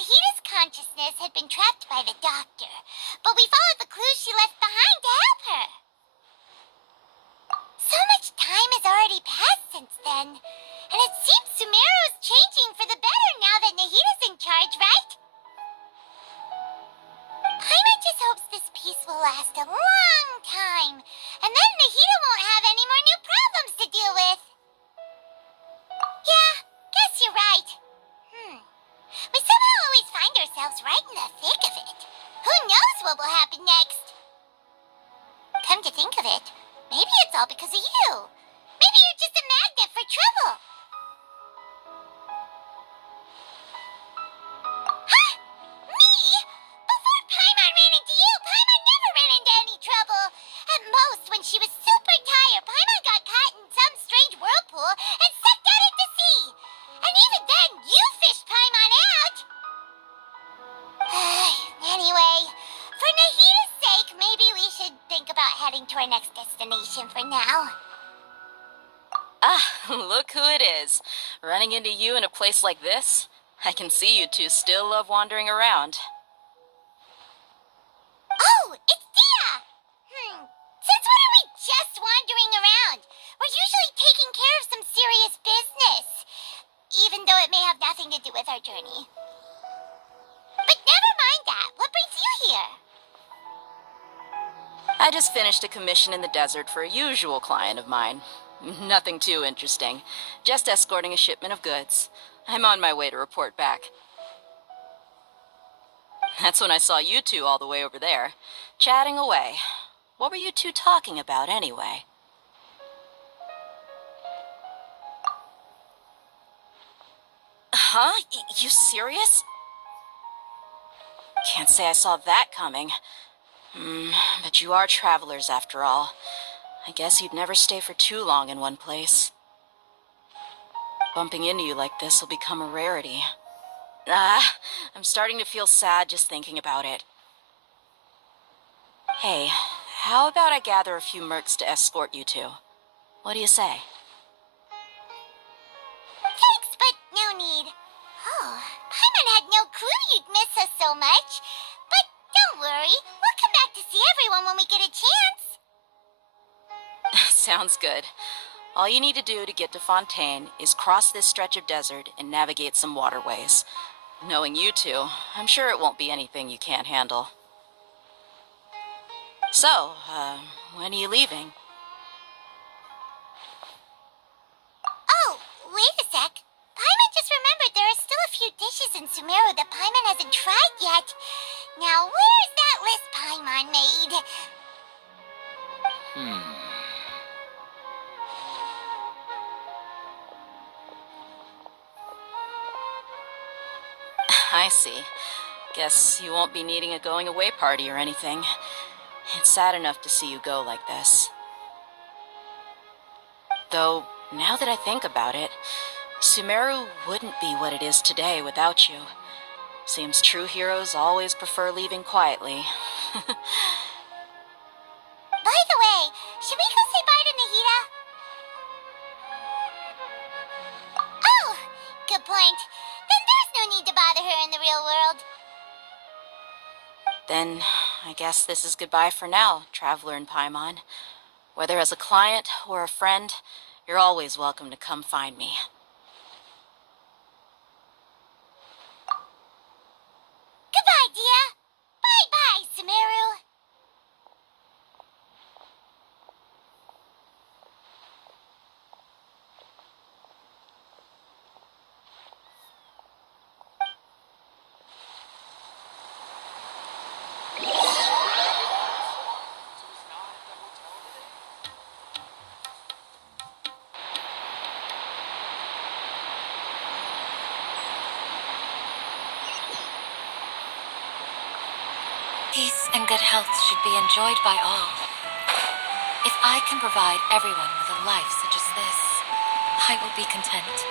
Nahita's consciousness had been trapped by the doctor, but we followed the clues she left behind to help her. So much time has already passed since then, and it seems Sumeru's changing for the better now that Nahita's in charge, right? Paimon just hopes this peace will last a long time, and then Nahita won't have any more new problems to deal with. Yeah, guess you're right. We somehow always find ourselves right in the thick of it. Who knows what will happen next? Come to think of it, maybe it's all because of you. Maybe you're just a magnet for trouble. Huh? Me? Before Paimon ran into you, Paimon never ran into any trouble. At most, when she was super tired, Paimon got caught in some strange whirlpool and sucked out into sea. And even then, you fished Paimon out. Anyway, for Nahita's sake, maybe we should think about heading to our next destination for now. Ah, look who it is. Running into you in a place like this? I can see you two still love wandering around. Oh, it's Dia! Since when are we just wandering around? We're usually taking care of some serious business, even though it may have nothing to do with our journey. But never mind that. What brings you here? I just finished a commission in the desert for a usual client of mine. Nothing too interesting. Just escorting a shipment of goods. I'm on my way to report back. That's when I saw you two all the way over there, chatting away. What were you two talking about anyway? Huh? You serious? Can't say I saw that coming. But you are travelers after all. I guess you'd never stay for too long in one place. Bumping into you like this will become a rarity. I'm starting to feel sad just thinking about it. Hey, how about I gather a few mercs to escort you two? What do you say? Thanks, but no need. Oh, Paimon had no clue you'd miss us so much. But don't worry, we'll come back to see everyone when we get a chance. Sounds good. All you need to do to get to Fontaine is cross this stretch of desert and navigate some waterways. Knowing you two, I'm sure it won't be anything you can't handle. So, when are you leaving? Oh, wait a sec. Paimon just remembered there are still a few dishes in Sumeru that Paimon hasn't tried yet. Now, where's that list Paimon made? I see. Guess you won't be needing a going-away party or anything. It's sad enough to see you go like this. Though, now that I think about it, Sumeru wouldn't be what it is today without you. Seems true heroes always prefer leaving quietly. By the way, should we go say bye to Nahita? Oh, good point. Then there's no need to bother her in the real world. Then, I guess this is goodbye for now, Traveler in Paimon. Whether as a client or a friend, you're always welcome to come find me. Goodbye, Dia. Bye-bye, Sumeru. Peace and good health should be enjoyed by all. If I can provide everyone with a life such as this, I will be content.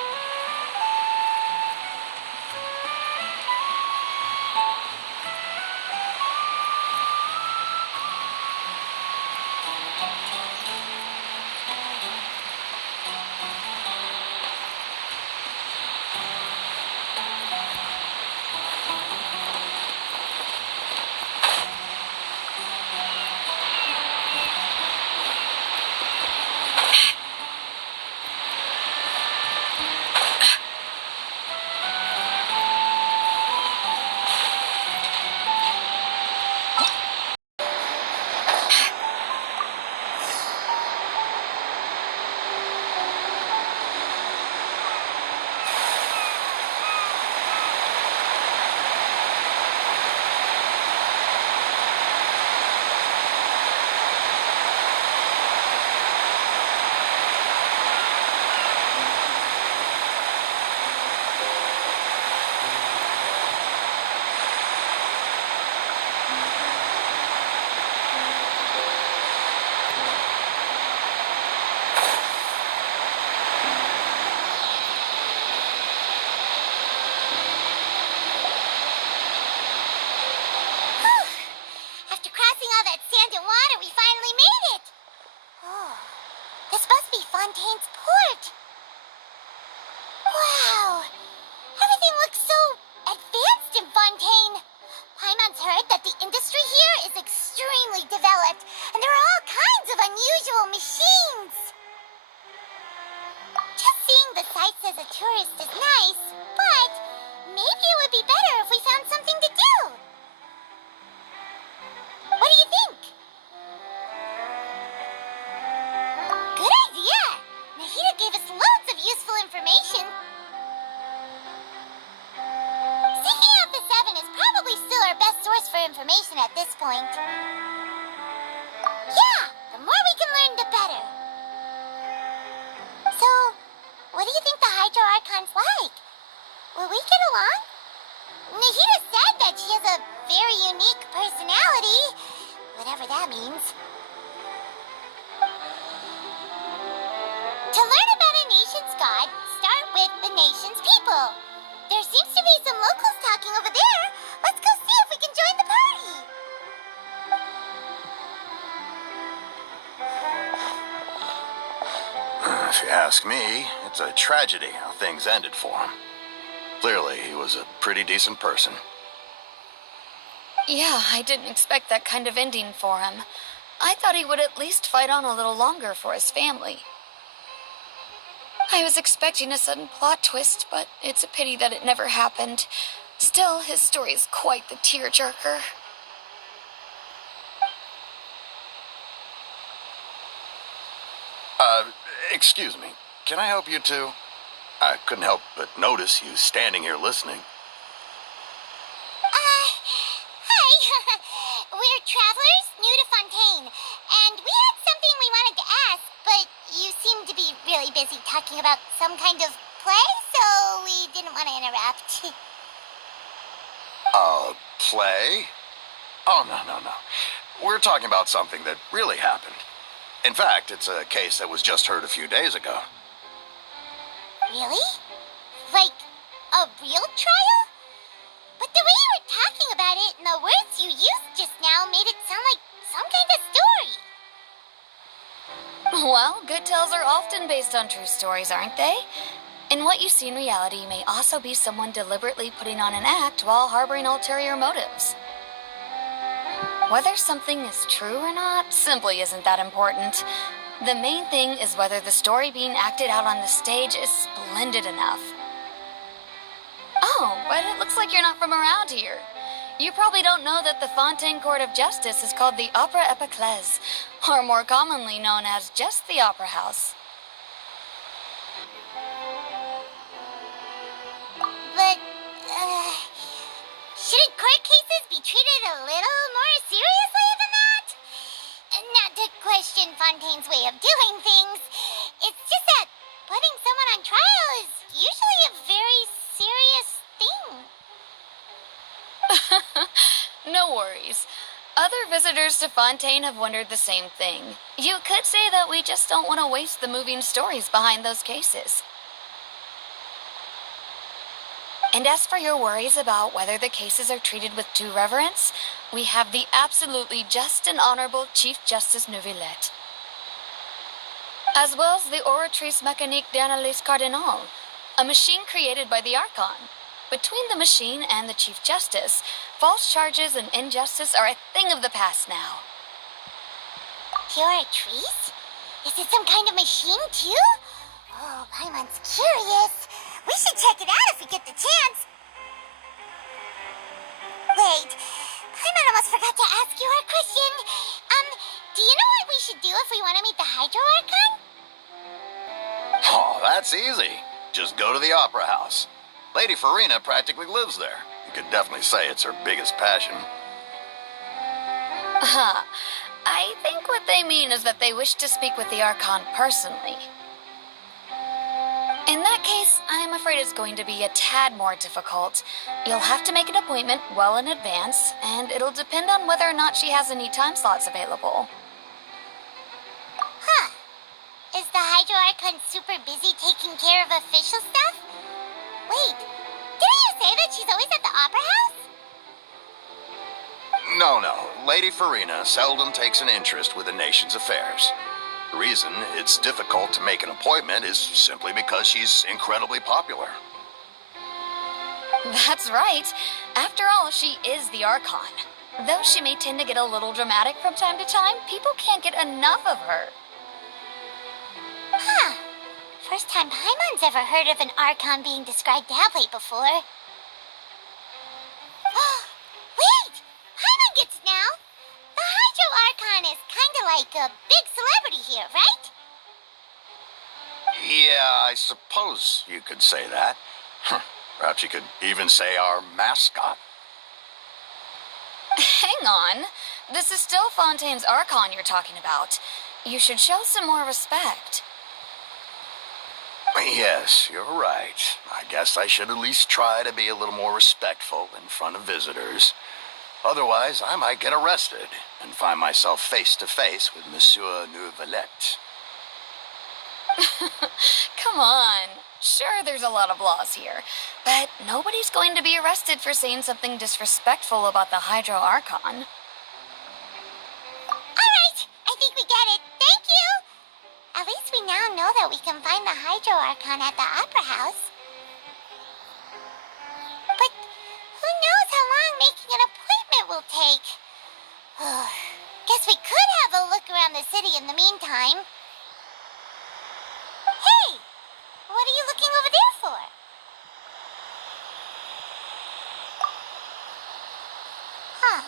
land and water, we finally made it! Oh, this must be Fontaine's port. Wow! Everything looks so advanced in Fontaine. Paimon's heard that the industry here is extremely developed, and there are all kinds of unusual machines. Just seeing the sights as a tourist is nice, but maybe it would be better if we found something to do. What do you think? Good idea! Nahida gave us loads of useful information. Seeking out the Seven is probably still our best source for information at this point. Yeah, the more we can learn, the better. So, what do you think the Hydro Archon's like? Will we get along? Nahida said that she has a very unique personality, whatever that means. To learn about a nation's god, start with the nation's people. There seems to be some locals talking over there. Let's go see if we can join the party. If you ask me, it's a tragedy how things ended for him. Clearly, he was a pretty decent person. Yeah, I didn't expect that kind of ending for him. I thought he would at least fight on a little longer for his family. I was expecting a sudden plot twist, but it's a pity that it never happened. Still, his story is quite the tearjerker. Excuse me. Can I help you too? I couldn't help but notice you standing here listening. Hi. We're travelers new to Fontaine, and we had something we wanted to ask, but you seem to be really busy talking about some kind of play, so we didn't want to interrupt. Play? Oh, no. We're talking about something that really happened. In fact, it's a case that was just heard a few days ago. Really? Like, a real trial? But the way you were talking about it and the words you used just now made it sound like some kind of story. Well, good tales are often based on true stories, aren't they? And what you see in reality may also be someone deliberately putting on an act while harboring ulterior motives. Whether something is true or not simply isn't that important. The main thing is whether the story being acted out on the stage is splendid enough. Oh, but it looks like you're not from around here. You probably don't know that the Fontaine Court of Justice is called the Opera Epiclese, or more commonly known as just the Opera House. But, shouldn't court cases be treated a little more seriously than that? Not to question Fontaine's way of doing things. It's just that putting someone on trial is usually a very serious thing. No worries. Other visitors to Fontaine have wondered the same thing. You could say that we just don't want to waste the moving stories behind those cases. And as for your worries about whether the cases are treated with due reverence, we have the absolutely just and honorable Chief Justice Neuvillette, as well as the Oratrice Mécanique d'Analyse Cardinal, a machine created by the Archon. Between the machine and the Chief Justice, false charges and injustice are a thing of the past now. Oratrice? Is it some kind of machine, too? Oh, Paimon's curious. We should check it out if we get the chance. Wait, Paimon almost forgot to ask you our question. Do you know what we should do if we want to meet the Hydro Archon? Oh, that's easy. Just go to the Opera House. Lady Farina practically lives there. You could definitely say it's her biggest passion. I think what they mean is that they wish to speak with the Archon personally. In that case, I'm afraid it's going to be a tad more difficult. You'll have to make an appointment well in advance, and it'll depend on whether or not she has any time slots available. Huh. Is the Hydro Archon super busy taking care of official stuff? Wait, didn't you say that she's always at the Opera House? No. Lady Farina seldom takes an interest with the nation's affairs. The reason it's difficult to make an appointment is simply because she's incredibly popular. That's right. After all, she is the Archon. Though she may tend to get a little dramatic from time to time, people can't get enough of her. Huh. First time Paimon's ever heard of an Archon being described that way before. Wait! Paimon gets it now! The Hydro Archon is kinda like a big celebrity here, right? Yeah, I suppose you could say that. Perhaps you could even say our mascot. Hang on. This is still Fontaine's Archon you're talking about. You should show some more respect. Yes, you're right. I guess I should at least try to be a little more respectful in front of visitors. Otherwise, I might get arrested and find myself face to face with Monsieur Neuvillette. Come on. Sure, there's a lot of laws here, but nobody's going to be arrested for saying something disrespectful about the Hydro Archon. Alright, I think we get it. Thank you! At least we now know that we can find the Hydro Archon at the Opera House. But who knows how long making an appointment will take? Guess we could have a look around the city in the meantime. Hey! What are you looking over there for? Huh.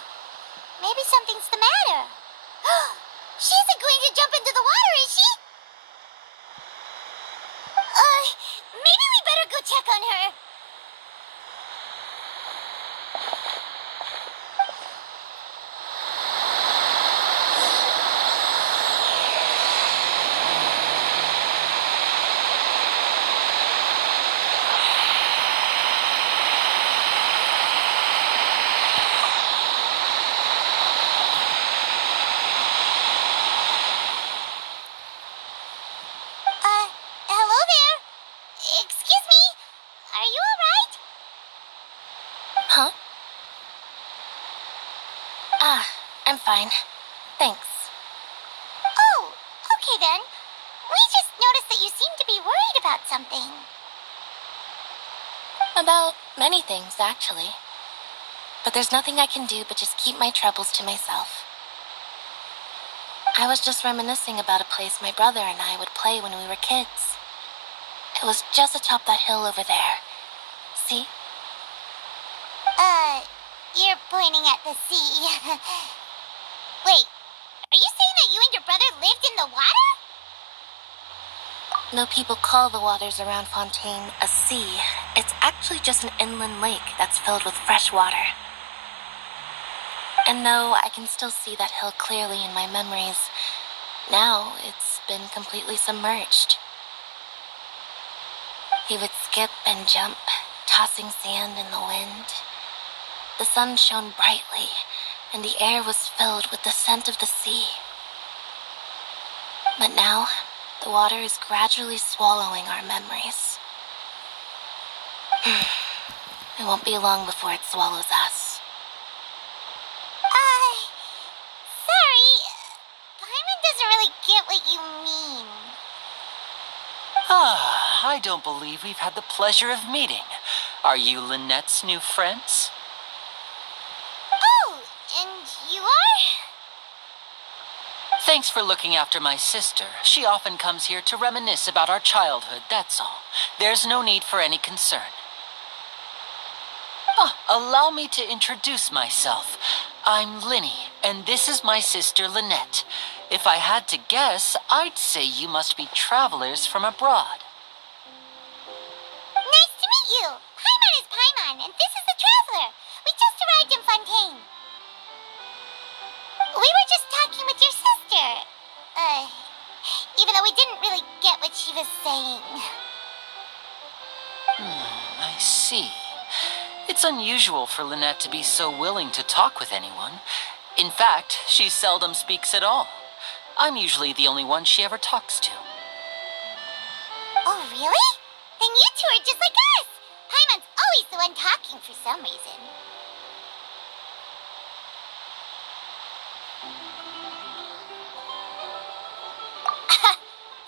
Maybe something's the matter. She isn't going to jump into the water, is she? Maybe we better go check on her. Hello there. Excuse me. Are you alright? Huh? I'm fine. Thanks. Oh, okay then. We just noticed that you seem to be worried about something. About many things, actually. But there's nothing I can do but just keep my troubles to myself. I was just reminiscing about a place my brother and I would play when we were kids. It was just atop that hill over there. See? You're pointing at the sea. Wait, are you saying that you and your brother lived in the water? Though people call the waters around Fontaine a sea, it's actually just an inland lake that's filled with fresh water. And though I can still see that hill clearly in my memories, now it's been completely submerged. He would skip and jump, tossing sand in the wind. The sun shone brightly, and the air was filled with the scent of the sea. But now, the water is gradually swallowing our memories. It won't be long before it swallows us. Sorry. Paimon doesn't really get what you mean. I don't believe we've had the pleasure of meeting. Are you Lynette's new friends? Oh, and you are? Thanks for looking after my sister. She often comes here to reminisce about our childhood, that's all. There's no need for any concern. Allow me to introduce myself. I'm Linny, and this is my sister Lynette. If I had to guess, I'd say you must be travelers from abroad. Nice to meet you. Paimon is Paimon, and this is the Traveler. We just arrived in Fontaine. We were just talking with your sister. Even though we didn't really get what she was saying. I see. It's unusual for Lynette to be so willing to talk with anyone. In fact, she seldom speaks at all. I'm usually the only one she ever talks to. Oh, really? Then you two are just like us. Paimon's always the one talking for some reason.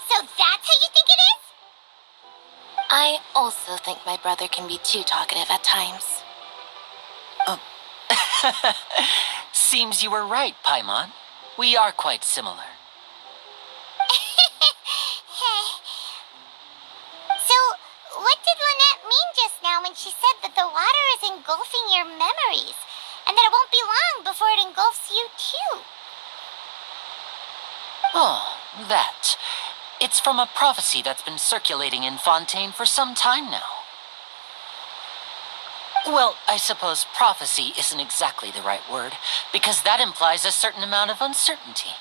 So that's how you think it is? I also think my brother can be too talkative at times. Seems you were right, Paimon. We are quite similar. So, what did Lynette mean just now when she said that the water is engulfing your memories, and that it won't be long before it engulfs you too? Oh, that. It's from a prophecy that's been circulating in Fontaine for some time now. Well, I suppose prophecy isn't exactly the right word, because that implies a certain amount of uncertainty.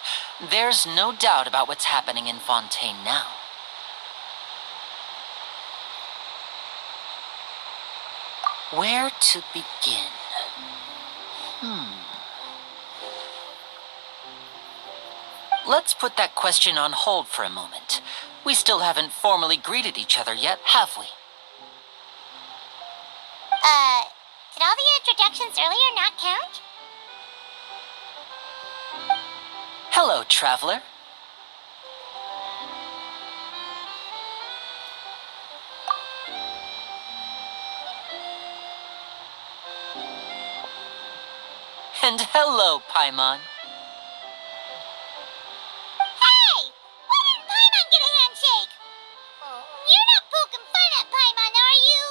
There's no doubt about what's happening in Fontaine now. Where to begin? Let's put that question on hold for a moment. We still haven't formally greeted each other yet, have we? Did all the introductions earlier not count? Hello, traveler. And hello, Paimon. Hey! Why didn't Paimon get a handshake? You're not poking fun at Paimon, are you?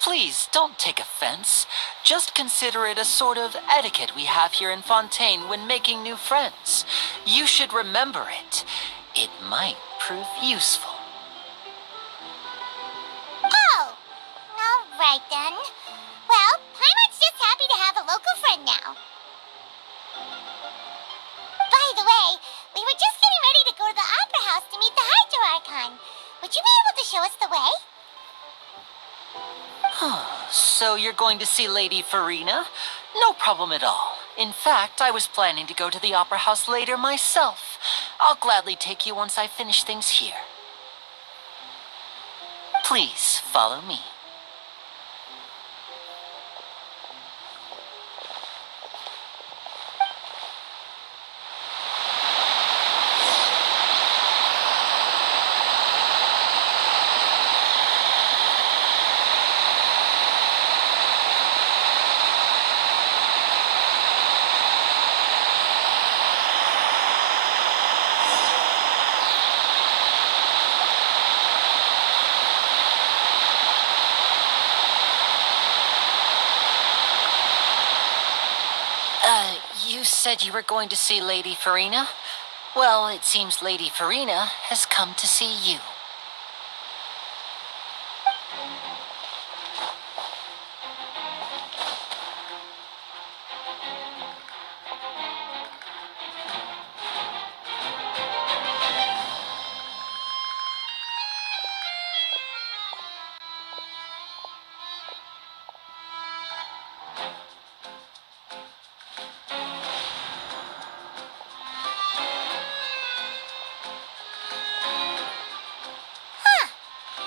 Please, don't take offense. Just consider it a sort of etiquette we have here in Fontaine when making new friends. You should remember it. It might prove useful. Oh, all right then. Well, Paimon's just happy to have a local friend now. By the way, we were just getting ready to go to the Opera House to meet the Hydro Archon. Would you be able to show us the way? So you're going to see Lady Farina? No problem at all. In fact, I was planning to go to the Opera House later myself. I'll gladly take you once I finish things here. Please follow me. You said you were going to see Lady Farina? Well, it seems Lady Farina has come to see you.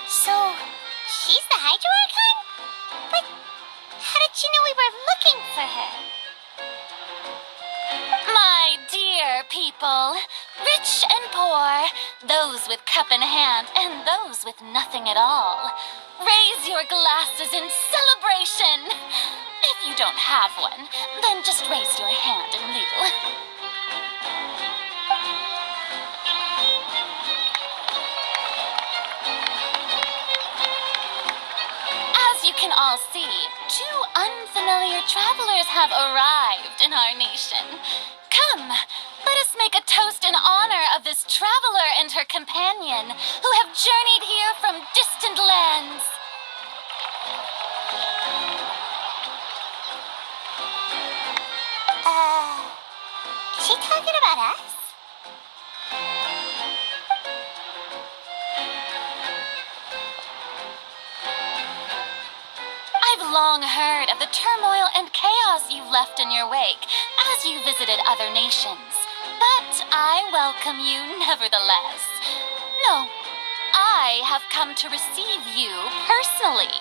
So, she's the Hydro Archon? But how did she know we were looking for her? My dear people, rich and poor, those with cup in hand and those with nothing at all, raise your glasses in celebration. If you don't have one, then just raise your hand in lieu. As you can all see, two unfamiliar travelers have arrived in our nation. Come, let us make a toast in honor of this traveler and her companion who have journeyed here from distant lands. Is she talking about us? I've long heard of the turmoil and chaos you've left in your wake as you visited other nations. But I welcome you nevertheless. No, I have come to receive you personally.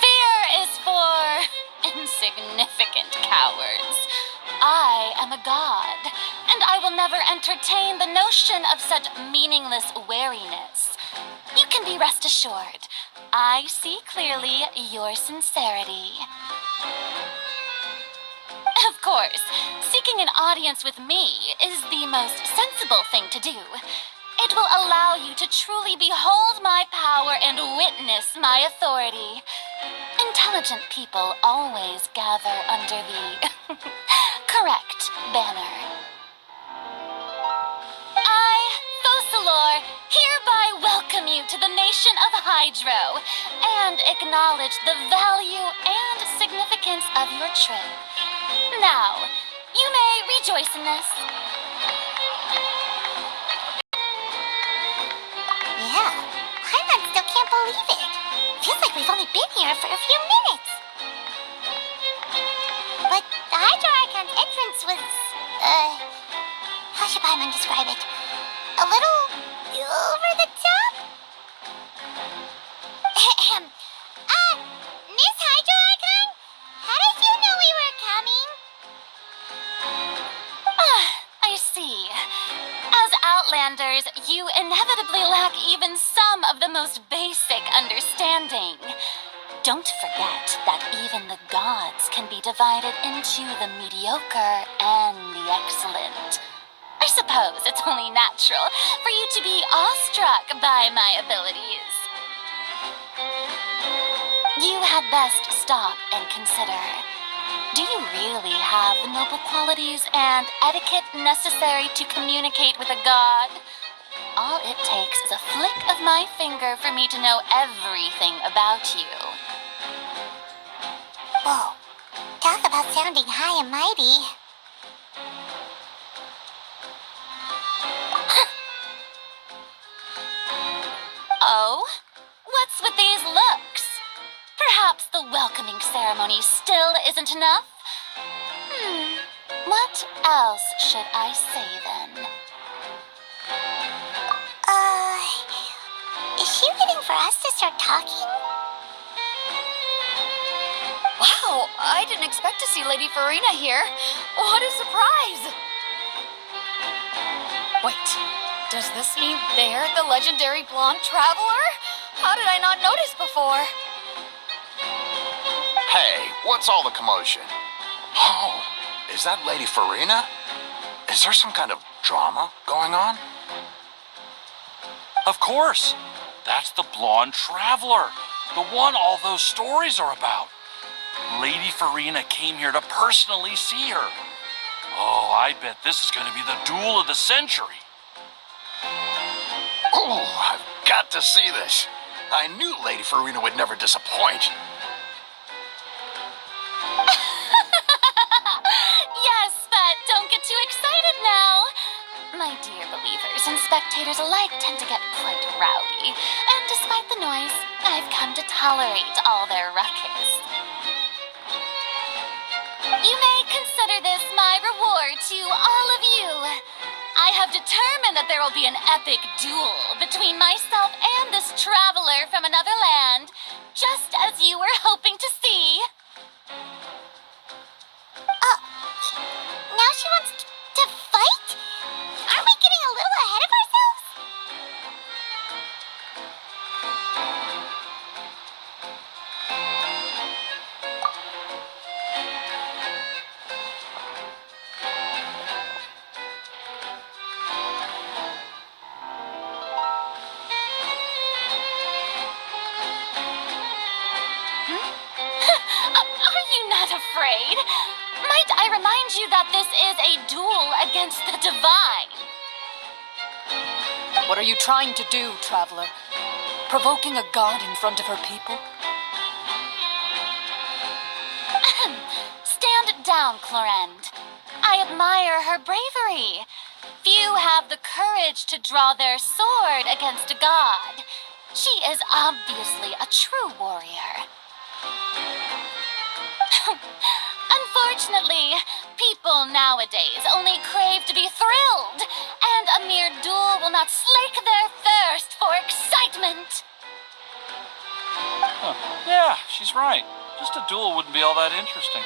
Fear is for insignificant cowards. I am a god, and I will never entertain the notion of such meaningless wariness. You can be rest assured. I see clearly your sincerity. Of course, seeking an audience with me is the most sensible thing to do. It will allow you to truly behold my power and witness my authority. Intelligent people always gather under the correct banner. I, Focalor, hereby welcome you to the nation of Hydro and acknowledge the value and significance of your trip. Now, you may rejoice in this. Yeah, Paimon still can't believe it. Feels like we've only been here for a few minutes. But the Hydro Archon's entrance was, how should Paimon describe it? A little over the top? Miss Hydro Archon? How did you know we were coming? I see. As Outlanders, you inevitably lack even some of the most basic understanding. Don't forget that even the gods can be divided into the mediocre and the excellent. I suppose it's only natural for you to be awestruck by my abilities. You had best stop and consider. Do you really have the noble qualities and etiquette necessary to communicate with a god? All it takes is a flick of my finger for me to know everything about you. Whoa, talk about sounding high and mighty. Oh? What's with these looks? Perhaps the welcoming ceremony still isn't enough? What else should I say then? Is she waiting for us to start talking? Wow, I didn't expect to see Lady Farina here. What a surprise! Wait, does this mean they're the legendary blonde traveler? How did I not notice before? Hey, what's all the commotion? Oh, is that Lady Farina? Is there some kind of drama going on? Of course. That's the blonde traveler. The one all those stories are about. Lady Farina came here to personally see her. Oh, I bet this is going to be the duel of the century. Oh, I've got to see this. I knew Lady Farina would never disappoint. Yes, but don't get too excited now. My dear believers and spectators alike tend to get quite rowdy, and despite the noise, I've come to tolerate all their ruckus. You may consider this my reward to all of you. I have determined that there will be an epic duel between myself and this traveler from another land, just as you were hoping to see. Now she wants to fight? Aren't we getting a little ahead of ourselves? Are you not afraid? Might I remind you that this is a duel against the divine? What are you trying to do, traveler? Provoking a god in front of her people? Stand down, Clorend. I admire her bravery. Few have the courage to draw their sword against a god. She is obviously a true warrior. Unfortunately, people nowadays only crave to be thrilled, and a mere duel will not slake their thirst for excitement. Huh. Yeah, she's right. Just a duel wouldn't be all that interesting.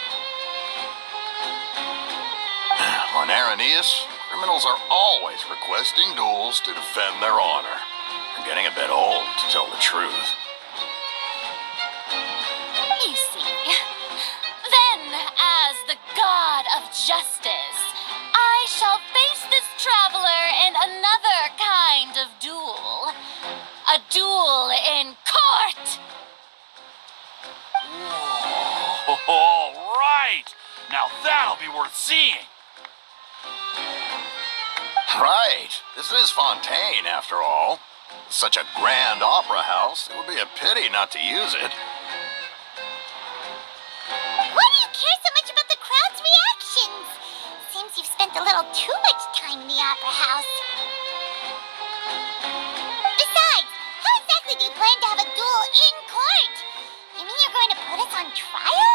On Araneus, criminals are always requesting duels to defend their honor. I'm getting a bit old, to tell the truth. You see, then, as the god of justice, I shall face this traveler in another kind of duel. A duel in court! Whoa, all right! Now that'll be worth seeing! Right. This is Fontaine, after all. Such a grand opera house, it would be a pity not to use it. Why do you care so much about the crowd's reactions? Seems you've spent a little too much time in the opera house. Besides, how exactly do you plan to have a duel in court? You mean you're going to put us on trial?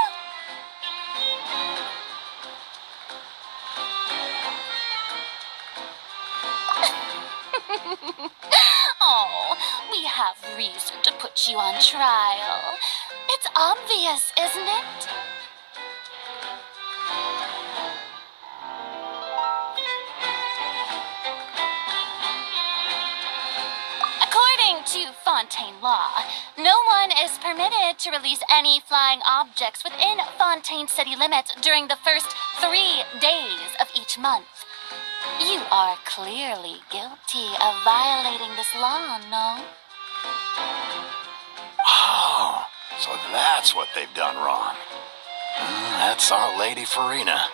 Oh, we have reason to put you on trial. It's obvious, isn't it? According to Fontaine law, no one is permitted to release any flying objects within Fontaine city limits during the first 3 days of each month. You are clearly guilty of violating this law, no? Oh, so that's what they've done wrong. That's Our Lady Farina.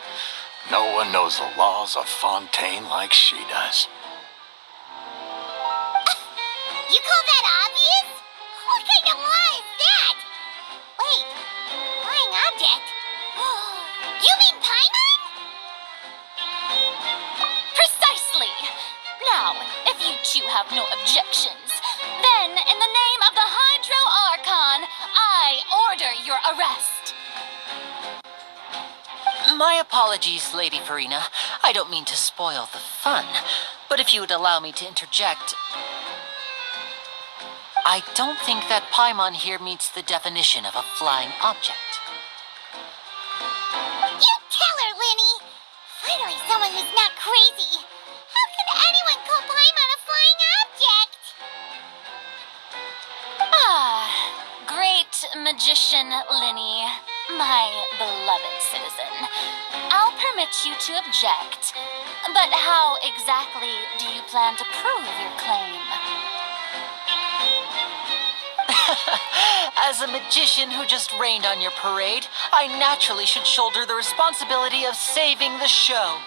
No one knows the laws of Fontaine like she does. You call that obvious? What kind of law is that? Wait, flying object? You mean Paimon? Precisely! Now, if you two have no objections, then in the name of the Hydro Archon, I order your arrest. My apologies, Lady Farina. I don't mean to spoil the fun, but if you would allow me to interject, I don't think that Paimon here meets the definition of a flying object. You tell her, Linny! Finally someone who's not crazy. How could anyone call Paimon a flying object? Ah, great magician Linny, my beloved citizen. I'll permit you to object, but how exactly do you plan to prove your claim? As a magician who just rained on your parade, I naturally should shoulder the responsibility of saving the show.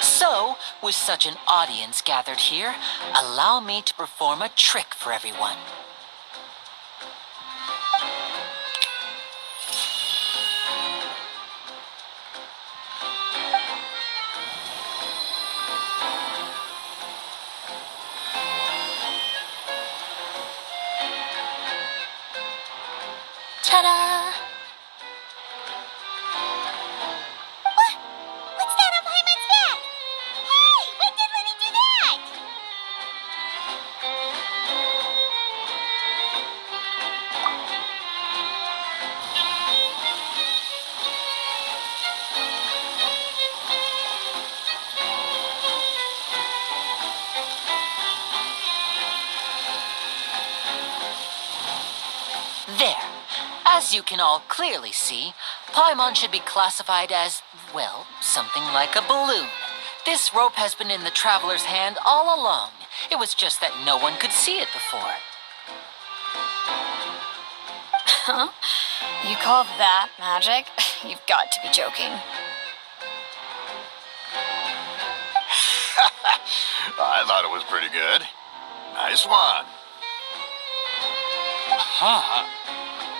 So, with such an audience gathered here, allow me to perform a trick for everyone. Ta-da! What's that on Paimon's back? Hey, when did Linny do that? There. As you can all clearly see, Paimon should be classified as, well, something like a balloon. This rope has been in the traveler's hand all along. It was just that no one could see it before. Huh? You call that magic? You've got to be joking. I thought it was pretty good. Nice one. Huh.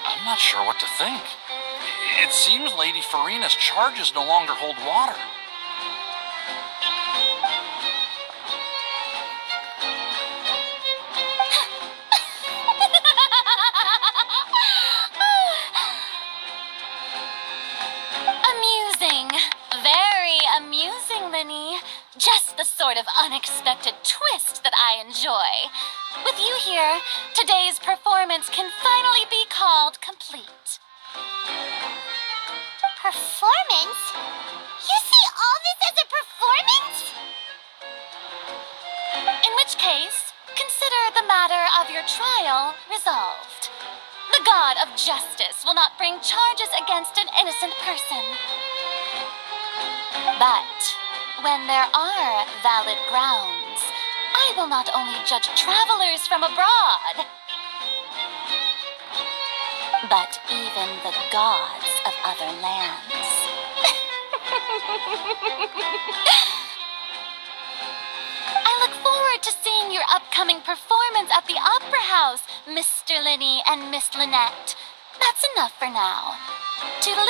I'm not sure what to think. It seems Lady Farina's charges no longer hold water. Amusing. Very amusing, Linny. Just the sort of unexpected twist that I enjoy. With you here, today's performance can finally be called complete. your trial resolved. The god of justice will not bring charges against an innocent person. But when there are valid grounds, I will not only judge travelers from abroad, but even the gods of other lands. I look forward to seeing your upcoming performance at the Opera House, Mr. Linney and Miss Lynette. That's enough for now. Toodaloo!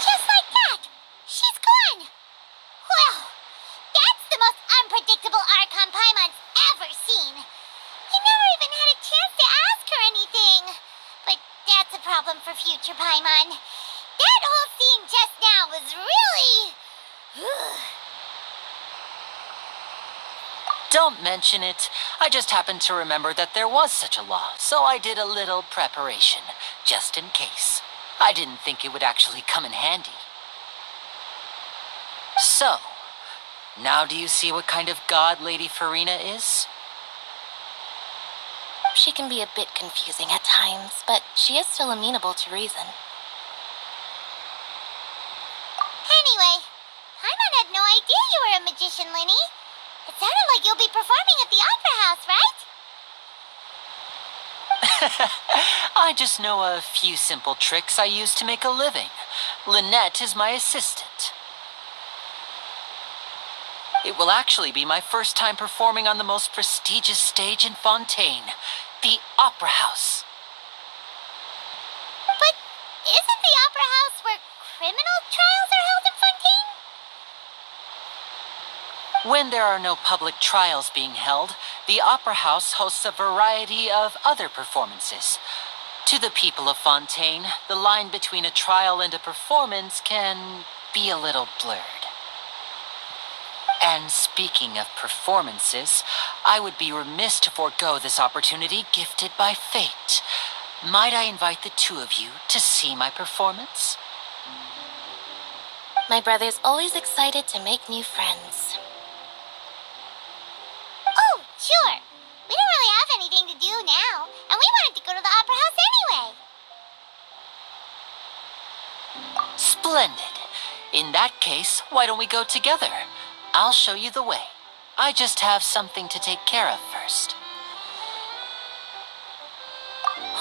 Just like that, she's gone. Well, that's the most unpredictable Archon Paimon's ever seen. He never even had a chance to ask her anything. But that's a problem for future Paimon. That whole scene just now was really... Don't mention it. I just happened to remember that there was such a law, so I did a little preparation, just in case. I didn't think it would actually come in handy. So, now do you see what kind of god Lady Farina is? She can be a bit confusing at times, but she is still amenable to reason. Anyway, Paimon had no idea you were a magician, Linny. It sounded like you'll be performing at the Opera House, right? I just know a few simple tricks I use to make a living. Lynette is my assistant. It will actually be my first time performing on the most prestigious stage in Fontaine, the Opera House. But isn't the Opera House where criminal trials are held in Fontaine? When there are no public trials being held, the Opera House hosts a variety of other performances. To the people of Fontaine, the line between a trial and a performance can be a little blurred. And speaking of performances, I would be remiss to forego this opportunity gifted by fate. Might I invite the two of you to see my performance? My brother's always excited to make new friends. Oh, sure. We don't really have anything to do now, and we wanted to go to the Opera House anyway. Splendid. In that case, why don't we go together? I'll show you the way. I just have something to take care of first.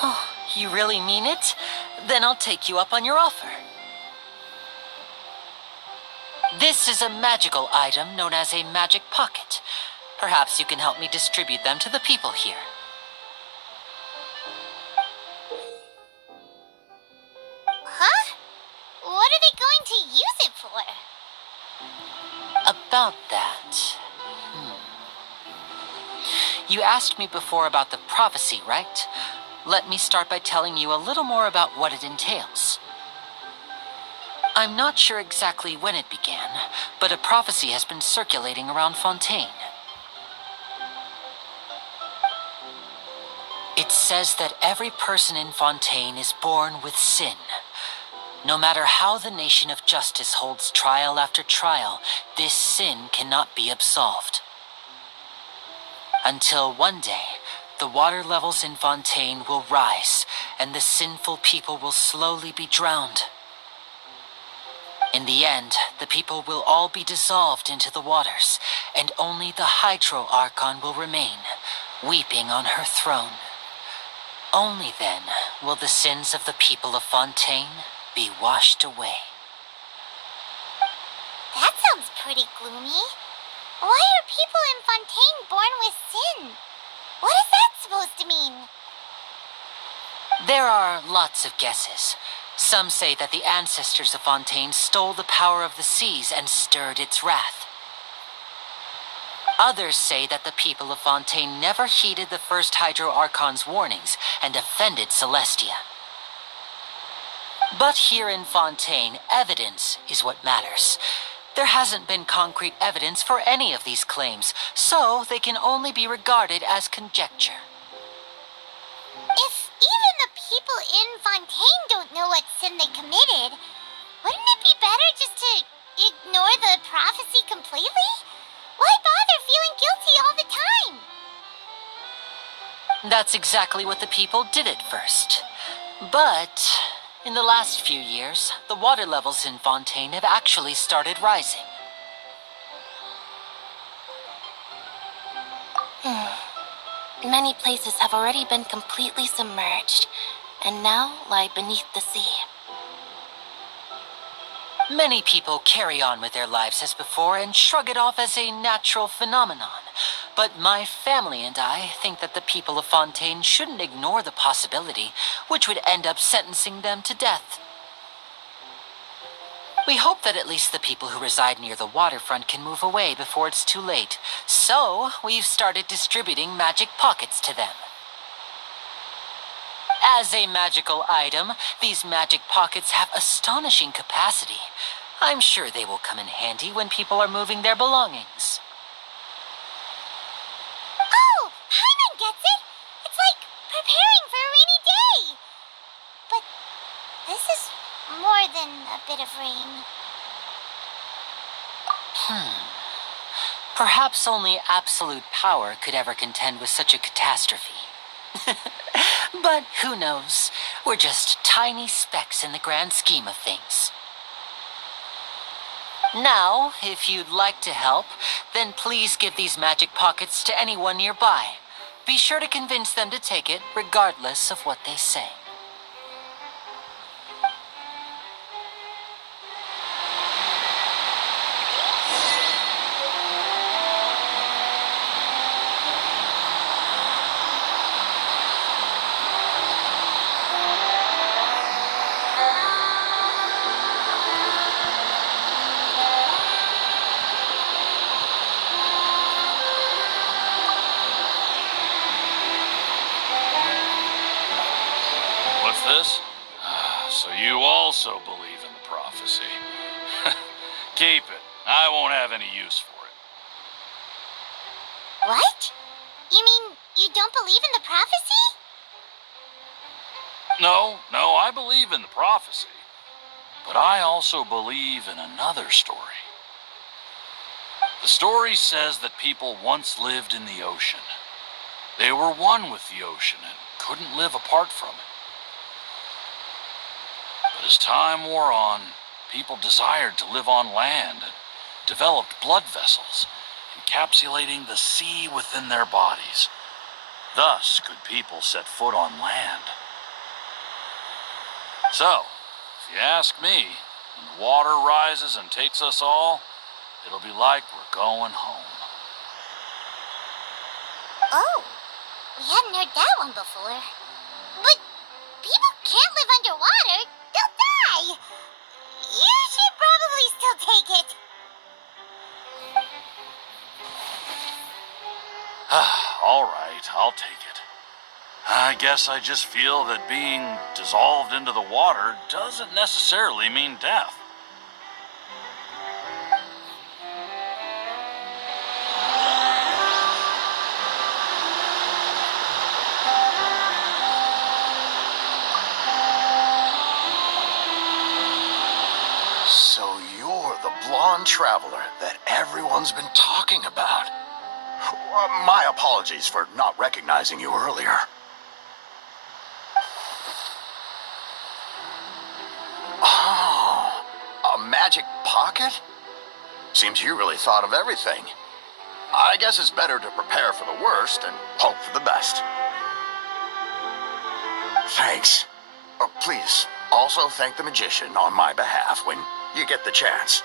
Oh, you really mean it? Then I'll take you up on your offer. This is a magical item known as a magic pocket. Perhaps you can help me distribute them to the people here. Huh? What are they going to use it for? About that. You asked me before about the prophecy, right? Let me start by telling you a little more about what it entails. I'm not sure exactly when it began, but a prophecy has been circulating around Fontaine. It says that every person in Fontaine is born with sin. No matter how the nation of justice holds trial after trial, this sin cannot be absolved. Until one day, the water levels in Fontaine will rise, and the sinful people will slowly be drowned. In the end, the people will all be dissolved into the waters, and only the Hydro Archon will remain, weeping on her throne. Only then will the sins of the people of Fontaine be washed away. That sounds pretty gloomy. Why are people in Fontaine born with sin? What is that supposed to mean? There are lots of guesses. Some say that the ancestors of Fontaine stole the power of the seas and stirred its wrath. Others say that the people of Fontaine never heeded the first Hydro Archon's warnings and offended Celestia. But here in Fontaine, evidence is what matters. There hasn't been concrete evidence for any of these claims, so they can only be regarded as conjecture. If even the people in Fontaine don't know what sin they committed, wouldn't it be better just to ignore the prophecy completely? Why bother feeling guilty all the time? That's exactly what the people did at first. But in the last few years, the water levels in Fontaine have actually started rising. Many places have already been completely submerged, and now lie beneath the sea. Many people carry on with their lives as before and shrug it off as a natural phenomenon. But my family and I think that the people of Fontaine shouldn't ignore the possibility, which would end up sentencing them to death. We hope that at least the people who reside near the waterfront can move away before it's too late. So, we've started distributing magic pockets to them. As a magical item, these magic pockets have astonishing capacity. I'm sure they will come in handy when people are moving their belongings. Oh, Paimon gets it! It's like preparing for a rainy day! But this is more than a bit of rain. Perhaps only absolute power could ever contend with such a catastrophe. But who knows? We're just tiny specks in the grand scheme of things. Now, if you'd like to help, then please give these magic pockets to anyone nearby. Be sure to convince them to take it, regardless of what they say. What's this? So you also believe in the prophecy. Keep it. I won't have any use for it. What? You mean you don't believe in the prophecy? No, I believe in the prophecy. But I also believe in another story. The story says that people once lived in the ocean. They were one with the ocean and couldn't live apart from it. But as time wore on, people desired to live on land and developed blood vessels, encapsulating the sea within their bodies. Thus could people set foot on land. So, if you ask me, when the water rises and takes us all, it'll be like we're going home. Oh, we hadn't heard that one before. But people can't live underwater. They'll die. You should probably still take it. All right, I'll take it. I guess I just feel that being dissolved into the water doesn't necessarily mean death. So you're the blonde traveler that everyone's been talking about. My apologies for not recognizing you earlier. Oh, a magic pocket? Seems you really thought of everything. I guess it's better to prepare for the worst and hope for the best. Thanks. Please, also thank the magician on my behalf when you get the chance.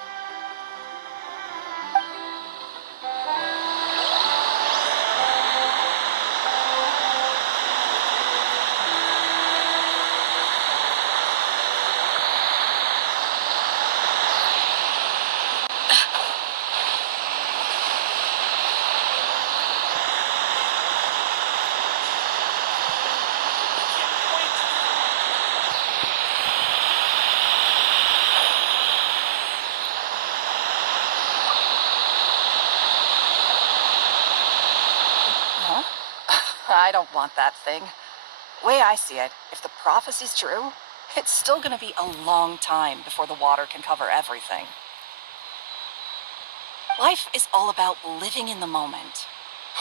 I don't want that thing. Way I see it, if the prophecy's true, it's still gonna be a long time before the water can cover everything. Life is all about living in the moment.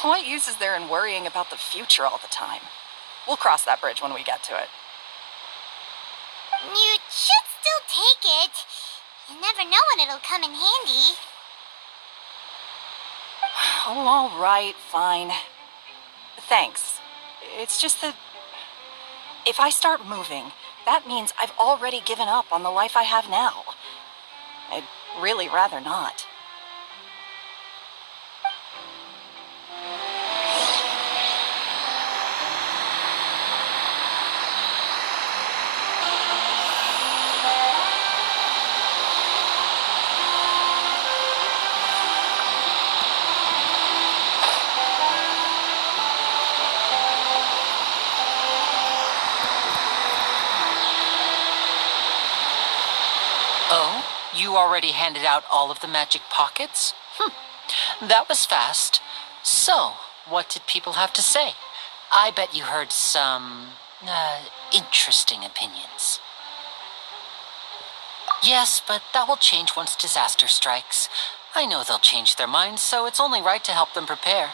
What use is there in worrying about the future all the time? We'll cross that bridge when we get to it. You should still take it. You never know when it'll come in handy. Oh, all right, fine. Thanks. It's just that if I start moving, that means I've already given up on the life I have now. I'd really rather not. Oh, you already handed out all of the magic pockets? That was fast. So, what did people have to say? I bet you heard some, interesting opinions. Yes, but that will change once disaster strikes. I know they'll change their minds, so it's only right to help them prepare.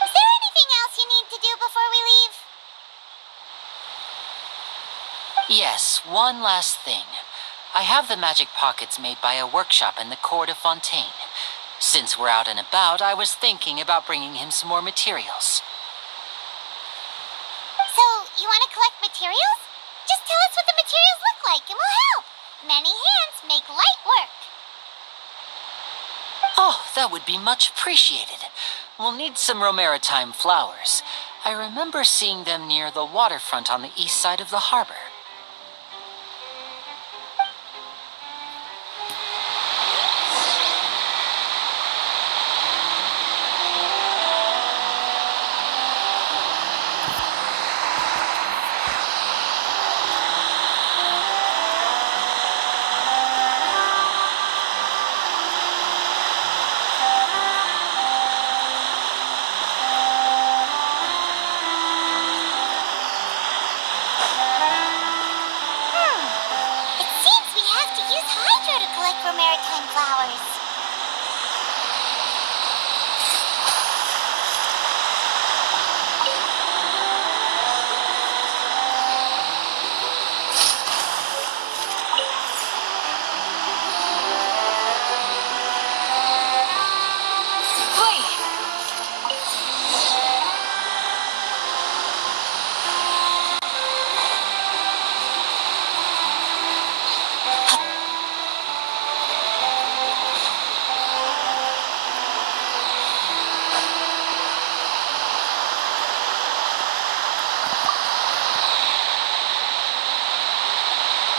Is there anything else you need to do before we leave? Yes, one last thing. I have the magic pockets made by a workshop in the court of Fontaine. Since we're out and about, I was thinking about bringing him some more materials. So, you want to collect materials? Just tell us what the materials look like and we'll help. Many hands make light work. Oh, that would be much appreciated. We'll need some romaritime flowers. I remember seeing them near the waterfront on the east side of the harbor. It seems we have to use hydro to collect maritime flowers.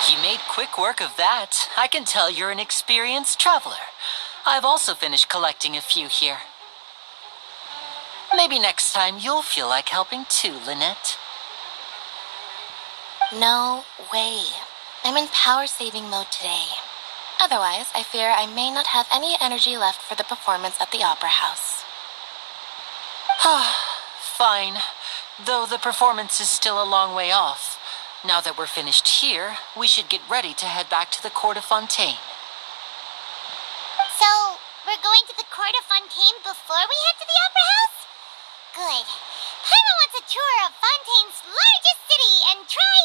You made quick work of that. I can tell you're an experienced traveler. I've also finished collecting a few here. Maybe next time you'll feel like helping too, Lynette. No way. I'm in power-saving mode today. Otherwise, I fear I may not have any energy left for the performance at the Opera House. Fine. Though the performance is still a long way off. Now that we're finished here, we should get ready to head back to the Court of Fontaine. So, we're going to the Court of Fontaine before we head to the Opera House? Good. Paimon wants a tour of Fontaine's largest city and try...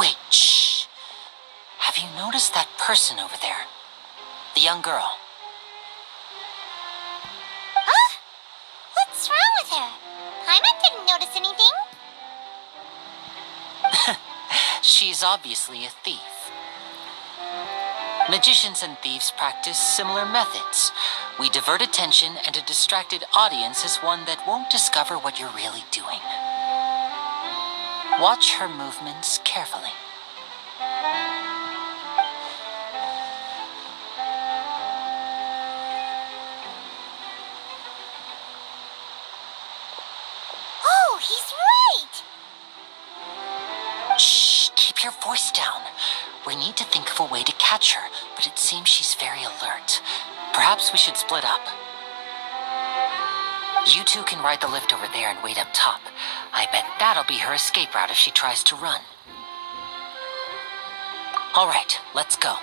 Wait, shh. Have you noticed that person over there? The young girl. Huh? What's wrong with her? Paimon didn't notice anything. She's obviously a thief. Magicians and thieves practice similar methods. We divert attention, and a distracted audience is one that won't discover what you're really doing. Watch her movements carefully. Oh, he's right! Shh, keep keep your voice down. We need to think of a way to catch her, but it seems she's very alert. Perhaps we should split up. You two can ride the lift over there and wait up top. I bet that'll be her escape route if she tries to run. All right, let's go.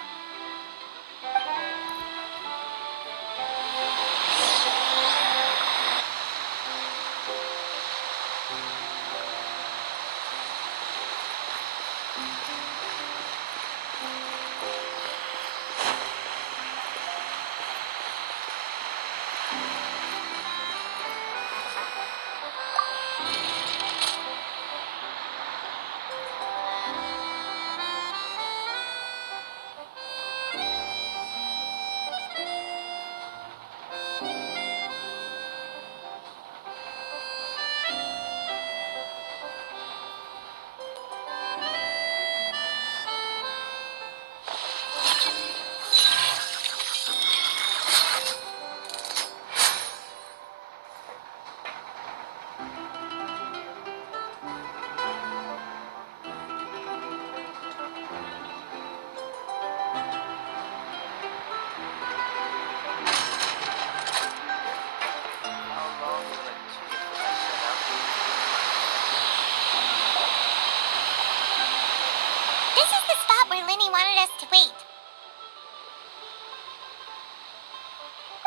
This is the spot where Lenny wanted us to wait.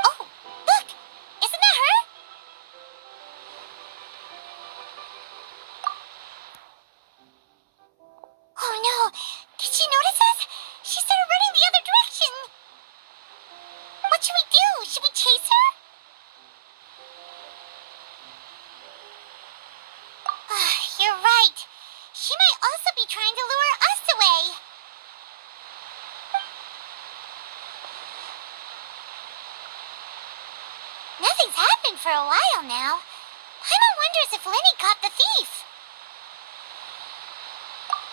Oh, look! Isn't that her? Oh no! Did she notice us? She started running the other direction! What should we do? Should we chase her? You're right. She might also be trying to lure us away. Nothing's happened for a while now. Paimon wonders if Lenny caught the thief.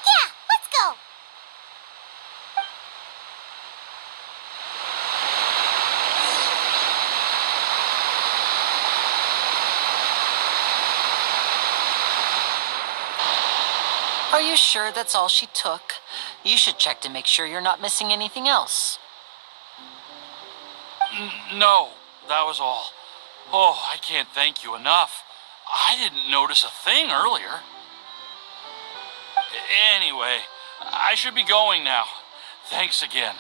Yeah, let's go. Are you sure that's all she took? You should check to make sure you're not missing anything else. No, that was all. Oh, I can't thank you enough. I didn't notice a thing earlier. Anyway, I should be going now. Thanks again.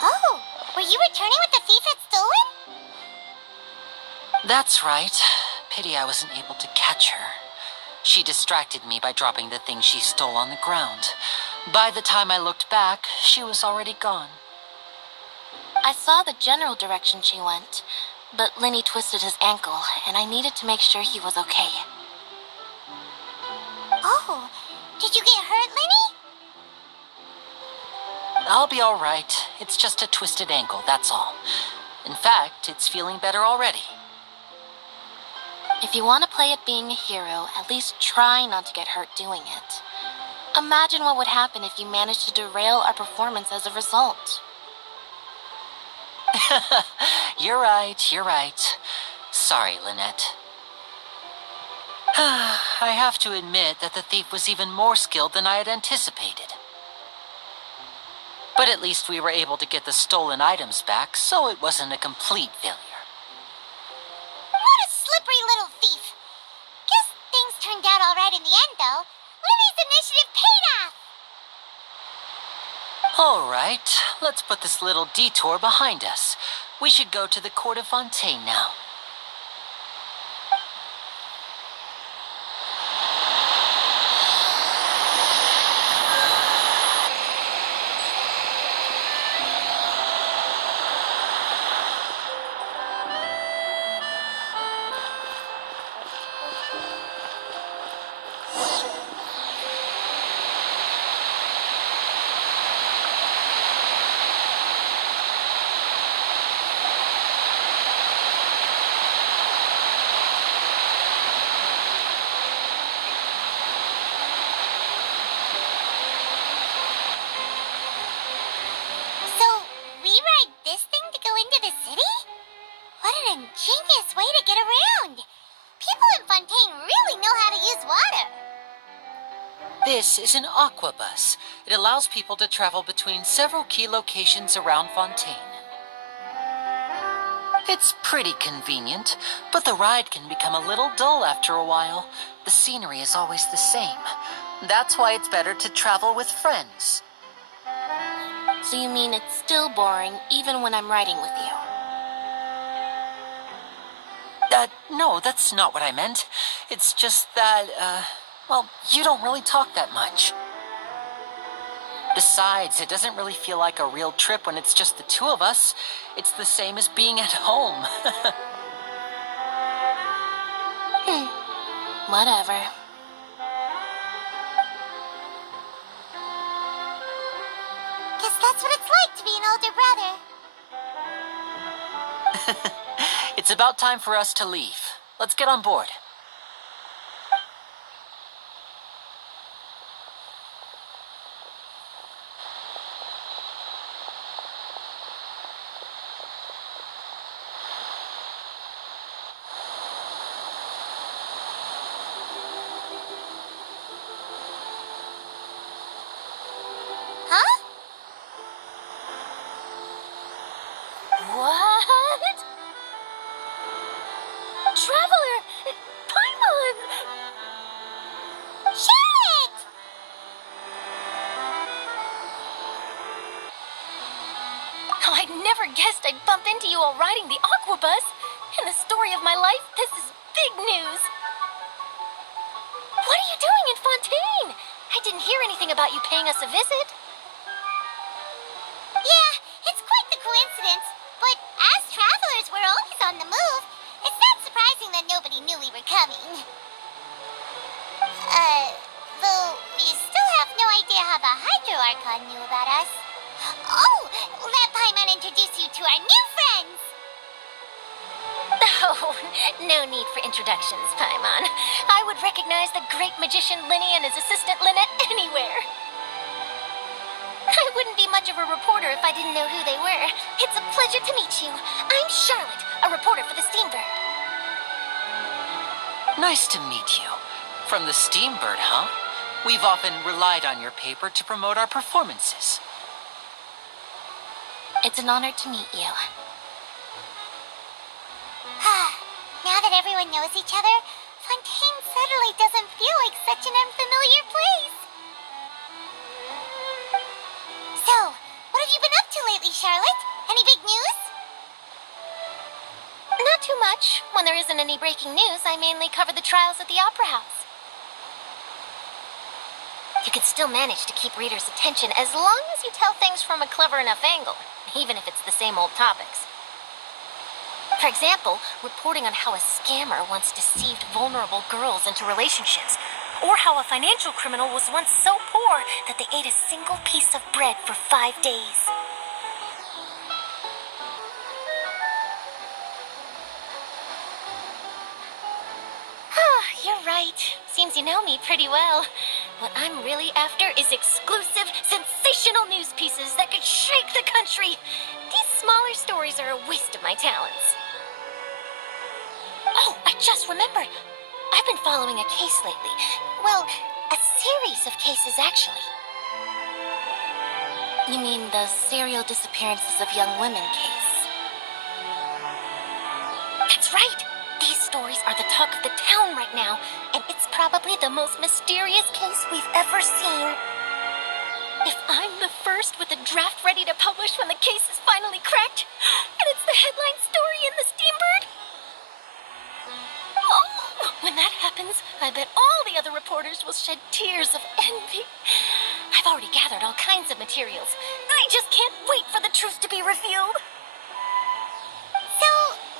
Oh, were you returning what the thief had stolen? That's right. Pity I wasn't able to catch her. She distracted me by dropping the thing she stole on the ground. By the time I looked back, she was already gone. I saw the general direction she went, but Lenny twisted his ankle, and I needed to make sure he was okay. Oh, did you get hurt, Lenny? I'll be all right. It's just a twisted ankle, that's all. In fact, it's feeling better already. If you want to play at being a hero, at least try not to get hurt doing it. Imagine what would happen if you managed to derail our performance as a result. You're right. Sorry, Lynette. I have to admit that the thief was even more skilled than I had anticipated. But at least we were able to get the stolen items back, so it wasn't a complete failure. What a slippery little thief. Guess things turned out all right in the end, though. Lenny's initiative paid off. All right, let's put this little detour behind us. We should go to the Court of Fontaine now. So, we ride this thing to go into the city? What an ingenious way to get around. People in Fontaine really know how to use water. This is an aqua bus. It allows people to travel between several key locations around Fontaine. It's pretty convenient, but the ride can become a little dull after a while. The scenery is always the same. That's why it's better to travel with friends. So you mean it's still boring even when I'm riding with you? No, that's not what I meant. It's just that, well, you don't really talk that much. Besides, it doesn't really feel like a real trip when it's just the two of us. It's the same as being at home. Whatever. Guess that's what it's like to be an older brother. It's about time for us to leave. Let's get on board. Huh? What? Traveler! Paimon! Charlotte! Oh, I never guessed I'd bump into you while riding the aqua bus. In the story of my life, this is big news. What are you doing in Fontaine? I didn't hear anything about you paying us a visit. Yeah, it's quite the coincidence. But as travelers, we're always on the move. It's not surprising that nobody knew we were coming. Though we still have no idea how the Hydro Archon knew about us. Oh, let Paimon introduce you to our new friends. Oh, no need for introductions, Paimon. I would recognize the great magician Linny and his assistant Lynette anywhere. I wouldn't be much of a reporter if I didn't know who they were. It's a pleasure to meet you. I'm Charlotte, a reporter for the Steambird. Nice to meet you. From the Steambird, huh? We've often relied on your paper to promote our performances. It's an honor to meet you. Now that everyone knows each other, Fontaine suddenly doesn't feel like such an unfamiliar place. So, what have you been up to lately, Charlotte? Any big news? Not too much. When there isn't any breaking news, I mainly cover the trials at the Opera House. You can still manage to keep readers' attention as long as you tell things from a clever enough angle, even if it's the same old topics. For example, reporting on how a scammer once deceived vulnerable girls into relationships, or how a financial criminal was once so poor that they ate a single piece of bread for 5 days. You're right. Seems you know me pretty well. What I'm really after is exclusive, sensational news pieces that could shake the country. These smaller stories are a waste of my talents. Oh, I just remembered. I've been following a case lately. Well, a series of cases, actually. You mean the serial disappearances of young women case? That's right. These stories are the talk of the town right now, and it's probably the most mysterious case we've ever seen. If I'm the first with a draft ready to publish when the case is finally cracked, and it's the headline story in the Steambird, oh, when that happens, I bet all the other reporters will shed tears of envy. I've already gathered all kinds of materials. I just can't wait for the truth to be revealed. So,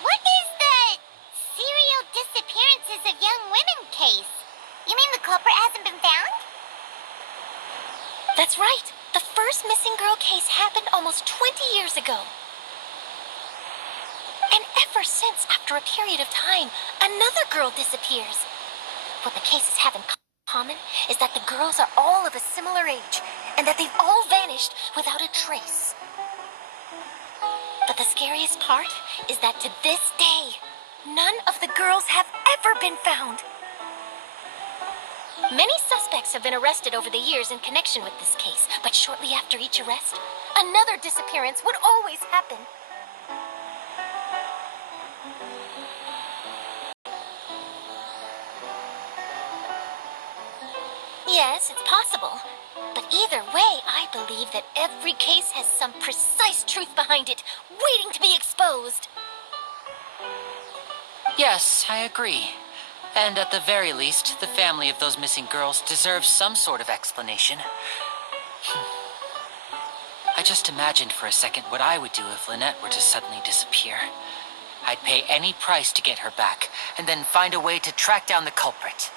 what is the serial disappearances of young women case? You mean the culprit hasn't been found? That's right. The first missing girl case happened almost 20 years ago. And ever since, after a period of time, another girl disappears. What the cases have in common is that the girls are all of a similar age, and that they've all vanished without a trace. But the scariest part is that to this day, None of the girls have ever been found. Many suspects have been arrested over the years in connection with this case, but shortly after each arrest, another disappearance would always happen. Yes, it's possible. But either way, I believe that every case has some precise truth behind it, waiting to be exposed. Yes, I agree. And at the very least, the family of those missing girls deserves some sort of explanation. I just imagined for a second what I would do if Lynette were to suddenly disappear. I'd pay any price to get her back, and then find a way to track down the culprit.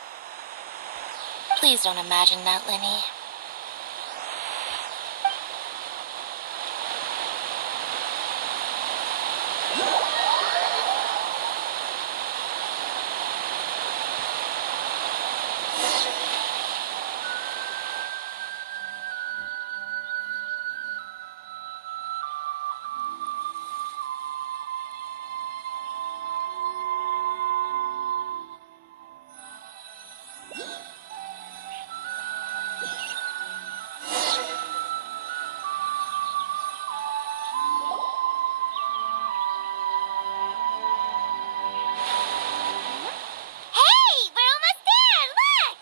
Please don't imagine that, Lenny. Hey, we're almost there! Look!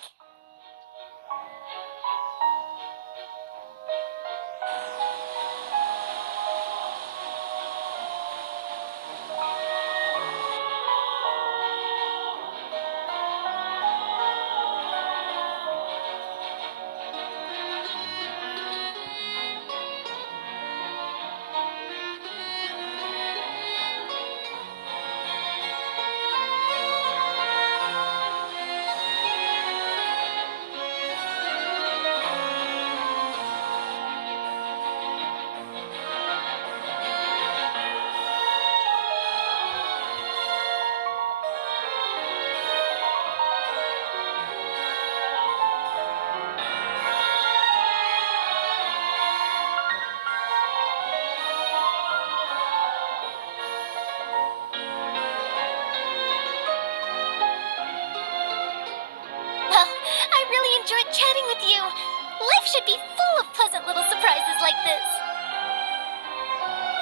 Well, I really enjoyed chatting with you. Life should be full of pleasant little surprises like this.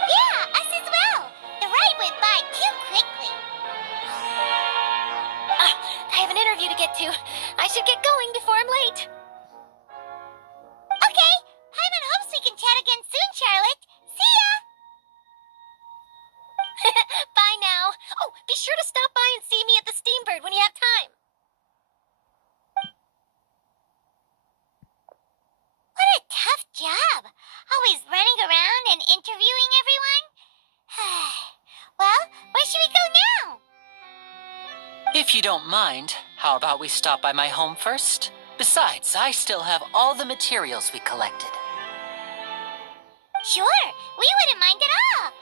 Yeah, us as well. The ride went by too quickly. I have an interview to get to. I should get going before I'm late. Okay, Hyman hopes we can chat again soon, Charlotte. See ya! Bye now. Oh, be sure to stop by and see me at the Steambird when you have time. What a tough job. Always running around and interviewing everyone. Well, where should we go now? If you don't mind, how about we stop by my home first? Besides, I still have all the materials we collected. Sure, we wouldn't mind at all.